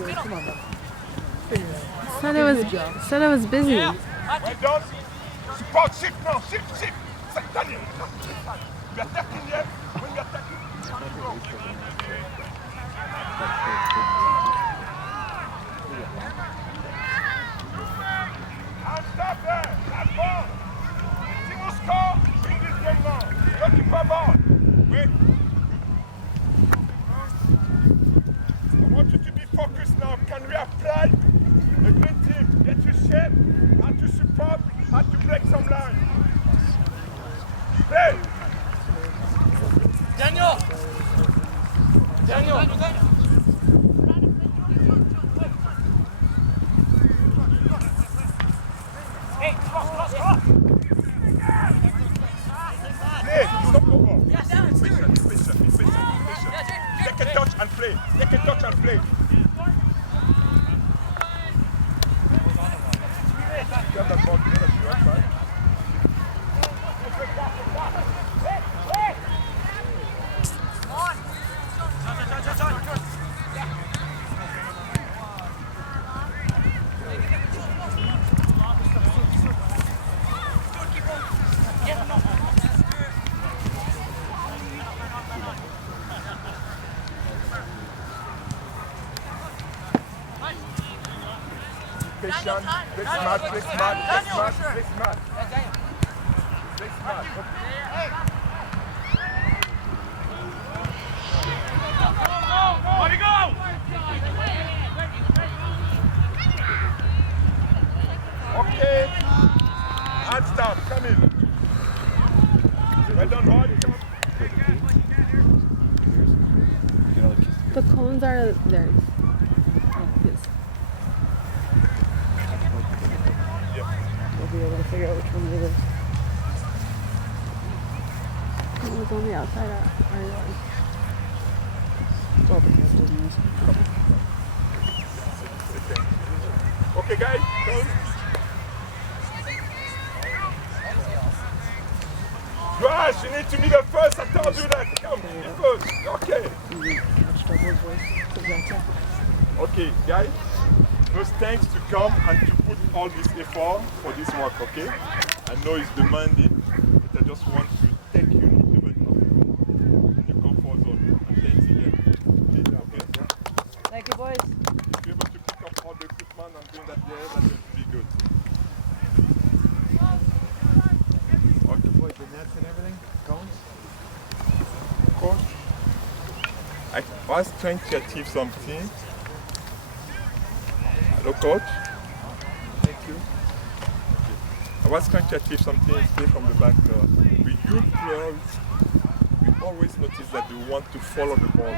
Come on, Said I was busy. Well done. Support, shift now, shift. Daniel, we are attacking here. When we are attacking, and stop there. That's ball. Team will score. Bring this game now. Goalkeeper ball. Wait. I want you to be focused now. Can we apply a green team? Get your shape. How to support. How to break some line. Play. Daniel. Hey, cross. Play. Stop over. Be patient. Take a touch and play. Get that ball to the right side. Patient, play smart. Let it go! Okay. Hands down, come in. Well done, Rod. The cones are there. Oh, yes. We'll be able to figure out which one it is. It was on the outside of our yard. Well, the cat doesn't listen. Okay, guys, come. Josh, you need to be the first. I told you that. Come, be first. Okay. Okay, guys. First, thanks to come and to put all this effort for this work, okay? I know it's demanding, but I just want to take you a little bit of your comfort zone. And thanks again. Okay? Thank you, boys. If you're able to pick up all the equipment and doing that there, that's going to be good. Okay, boys, the nets and everything? Cones? Coach, I was trying to achieve something. Hello, coach. Thank you. Okay. I was trying to achieve something stay from the back. With youth players, we always notice that they want to follow the ball.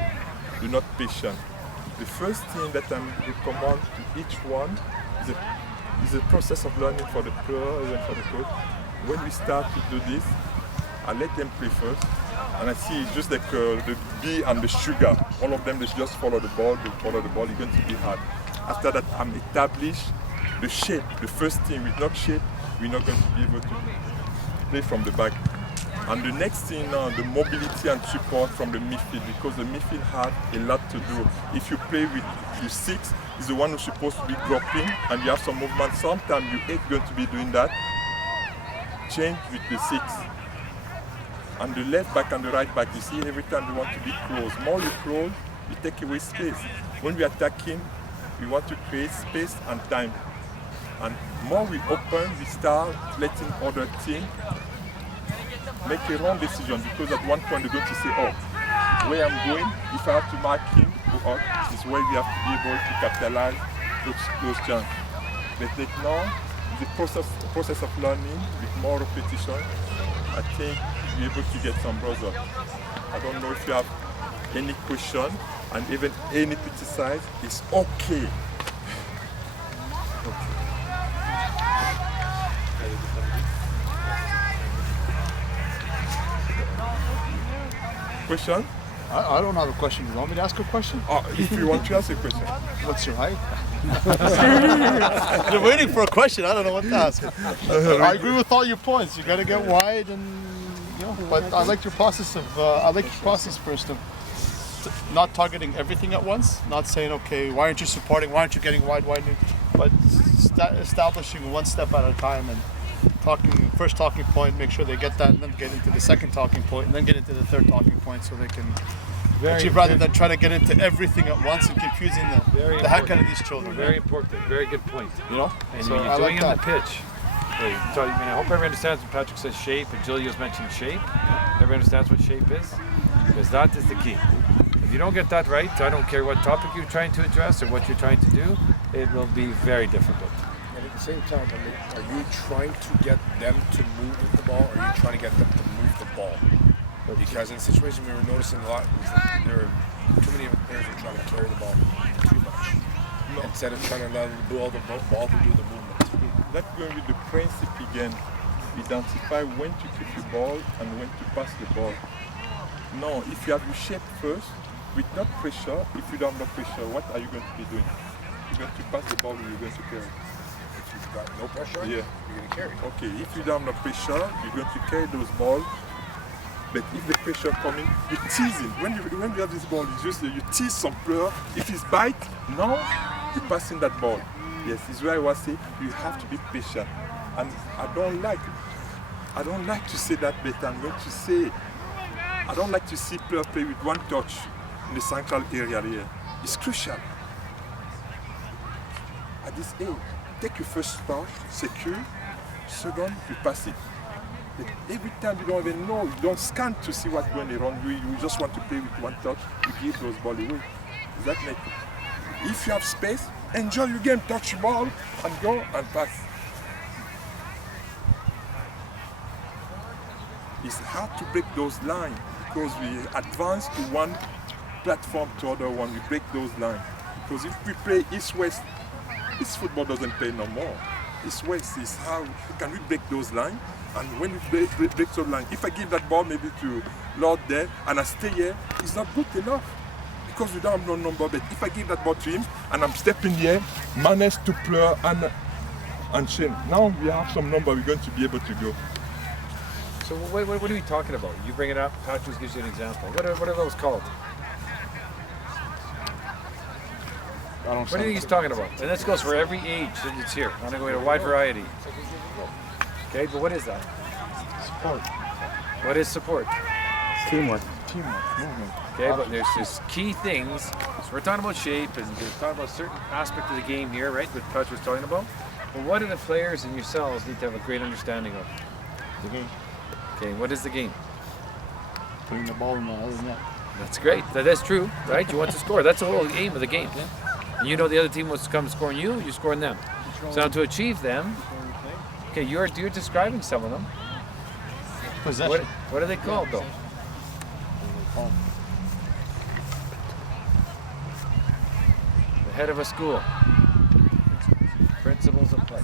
They're not patient. The first thing that I recommend to each one is a process of learning for the player and for the coach. When we start to do this, I let them play first. And I see it's just like the bee and the sugar. All of them, they just follow the ball, it's going to be hard. After that, I'm established the shape. The first thing, with not shape, we're not going to be able to play from the back. And the next thing now, the mobility and support from the midfield, because the midfield has a lot to do. If you play with the 6, is the one who's supposed to be dropping, and you have some movement. Sometimes you ain't going to be doing that. Change with the 6. And the left back and the right back, you see, every time we want to be close. More you close, you take away space. When we are attacking, we want to create space and time. And more we open, we start letting other team make a wrong decision, because at one point they're going to say, oh, where I'm going, if I have to mark him or us, is where we have to be able to capitalize those chances. But now, the process of learning with more repetition, I think we'll be able to get some results. I don't know if you have any question, and even any criticize is okay. Question? I don't have a question. You want me to ask a question? Oh, if you want to ask a question. What's your height? You're waiting for a question. I don't know what to ask. I agree with all your points. You got to get wide, and but I like your process first. not targeting everything at once. Not saying, okay, why aren't you supporting? Why aren't you getting wide? But establishing one step at a time and first talking point, make sure they get that, and then get into the second talking point, and then get into the third talking point, so they can achieve, rather than trying to get into everything at once and confusing the heck out of these children. Very important. Very good point. You know, And so when I you're doing like it on that. the pitch. Right. So I hope everyone understands when Patrick says shape, and Julio's mentioned shape. Everyone understands what shape is, because that is the key. If you don't get that right, I don't care what topic you're trying to address or what you're trying to do, it will be very difficult. And at the same time, I mean, are you trying to get them to move with the ball, or are you trying to get them to move the ball? Because in situations we were noticing a lot, is that there are too many of the players are trying to carry the ball too much, instead of trying to allow them to do all the ball to do the movement. That's going with the principle again. Identify when to keep the ball and when to pass the ball. No, if you have your shape first, with not pressure, if you don't have no pressure, what are you going to be doing? You're going to pass the ball or you're going to carry? If you've got no pressure, Yeah. you're going to carry. Okay, if you don't have no pressure, you're going to carry those balls. But if the pressure coming, you tease him. When you have this ball, you tease some player. If he's bite, now you're passing that ball. Yes, this is why I was saying you have to be patient. And I don't like to say that, but I'm going to say I don't like to see players play with one touch in the central area here. It's crucial. At this age, take your first pass, secure, second, you pass it. But every time you don't even know, you don't scan to see what's going around you, you just want to play with one touch, you give those balls away. Does that make it? If you have space, enjoy your game, touch the ball and go and pass. It's hard to break those lines because we advance to one platform to other one, we break those lines. Because if we play east-west, this football doesn't play no more. East-west is how can we break those lines, and when we break those lines, if I give that ball maybe to Lord there and I stay here, it's not good enough. Because we don't have no number, but if I give that ball to him and I'm stepping here, manage to play and Shane. Now we have some number, we're going to be able to go. So what are we talking about? You bring it up, Patrick gives you an example. What are those called? What are you talking about? And this goes for every age that it's here. I'm going to go a wide variety. Okay, but what is that? Support. What is support? Teamwork. Teamwork, movement. Okay, but there's just key things. So we're talking about shape and we're talking about certain aspect of the game here, right? What Patrick was talking about. But what do the players and yourselves need to have a great understanding of? The game. Okay, what is the game? Putting the ball in the other net. That's great. That's true, right? You want to score. That's the whole aim of the game. And you know the other team wants to come scoring you, you're scoring them. So now to achieve them, okay, you're describing some of them. Possession. What are they called though? The head of a school. Principles of play.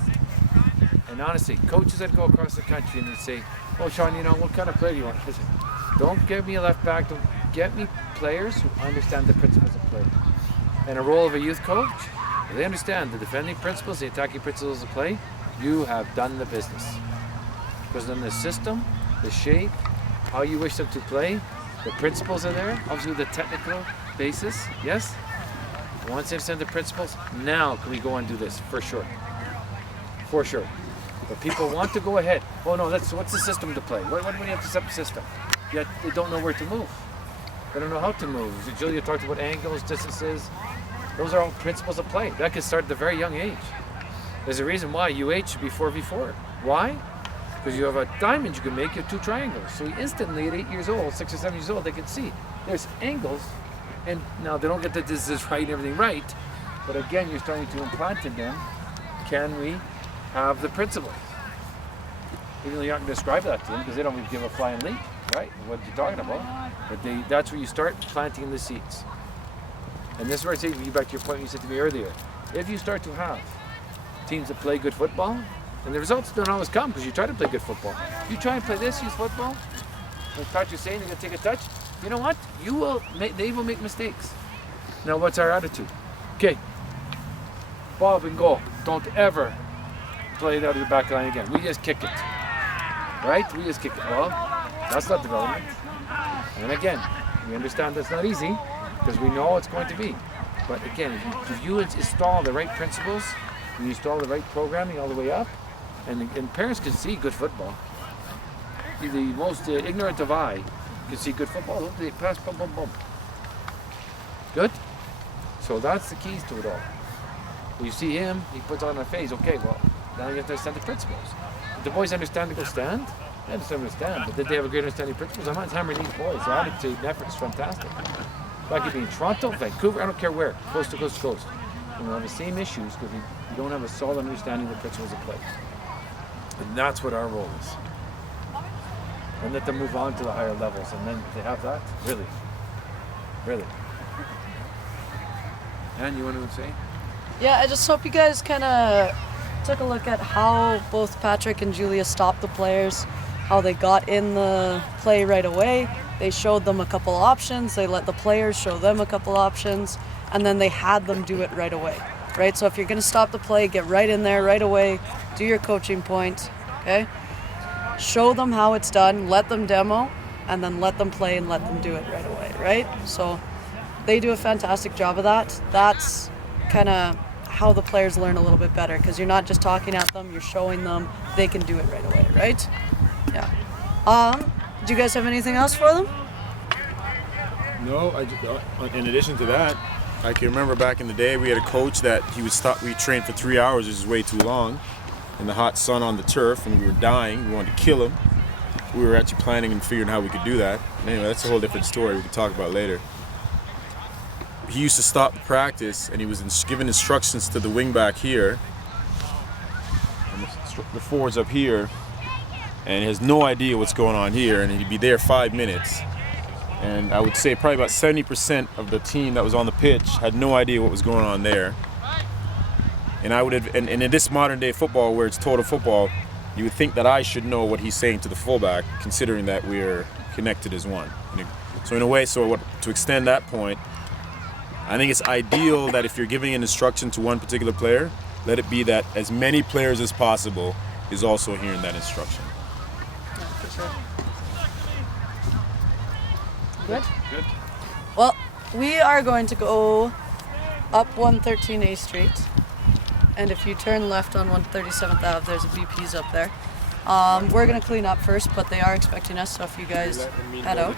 And honestly, coaches that go across the country and they say, oh Sean, you know, what kind of player do you want? Listen, don't get me a left back, don't get me players who understand the principles of play. And a role of a youth coach, if they understand the defending principles, the attacking principles of play, you have done the business. Because then the system, the shape, how you wish them to play, the principles are there, obviously the technical basis, yes? Once they understand the principles, now can we go and do this, for sure. For sure. But people want to go ahead. Oh no, what's the system to play? What do we have to set up the system? Yet they don't know where to move. They don't know how to move. Julia talked about angles, distances. Those are all principles of play. That can start at a very young age. There's a reason why UH should be 4v4. Why? Because you have a diamond you can make, you have two triangles. So instantly at 8 years old, 6 or 7 years old, they can see there's angles. And now they don't get that this is right and everything right. But again, you're starting to implant in them, can we have the principles? Even though you're not going to describe that to them because they don't even give a flying leap, right? What you're talking about. But that's where you start planting the seeds. And this is where I take you back to your point you said to me earlier. If you start to have teams that play good football, and the results don't always come because you try to play good football. You try and play this youth football, when Patrick's saying they're going to take a touch, you know what? They will make mistakes. Now what's our attitude? Okay, ball up and goal. Don't ever play it out of the back line again. We just kick it. Right? We just kick it. Well, that's not development. And again, we understand that's not easy. because we know it's going to be. But again, if you install the right principles, and you install the right programming all the way up, and parents can see good football. The most ignorant of eye can see good football. Look, they pass, boom, boom, boom. Good? So that's the keys to it all. When you see him, he puts on a face, okay, well, now you have to understand the principles. Did the boys understand to go stand? They understand, but did they have a great understanding of principles? I'm not hammering these boys. Their attitude and effort is fantastic. That could be in Toronto, Vancouver, I don't care where, coast to coast to coast. And we'll have the same issues because we don't have a solid understanding of the principles of play. And that's what our role is. And let them move on to the higher levels. And then if they have that, really. And you want to say? Yeah, I just hope you guys kind of took a look at how both Patrick and Julia stopped the players, how they got in the play right away. They showed them a couple options, they let the players show them a couple options, and then they had them do it right away, right? So if you're going to stop the play, get right in there right away, do your coaching point, okay? Show them how it's done, let them demo, and then let them play and let them do it right away, right? So they do a fantastic job of that. That's kind of how the players learn a little bit better, because you're not just talking at them, you're showing them they can do it right away, right? Yeah. Do you guys have anything else for them? No, in addition to that, I can remember back in the day we had a coach that he would stop. We trained for 3 hours, which is way too long, in the hot sun on the turf, and we were dying. We wanted to kill him. We were actually planning and figuring how we could do that. Anyway, that's a whole different story we could talk about later. He used to stop the practice, and he was giving instructions to the wingback here, and the forwards up here, and he has no idea what's going on here, and he'd be there 5 minutes. And I would say probably about 70% of the team that was on the pitch had no idea what was going on there. And I would have, and in this modern day football where it's total football, you would think that I should know what he's saying to the fullback, considering that we're connected as one. So in a way, to extend that point, I think it's ideal that if you're giving an instruction to one particular player, let it be that as many players as possible is also hearing that instruction. Yeah, for sure. Good? Good. Well, we are going to go up 113A Street. And if you turn left on 137th Ave, there's a BP's up there. We're going to clean up first, but they are expecting us, so if you guys head out.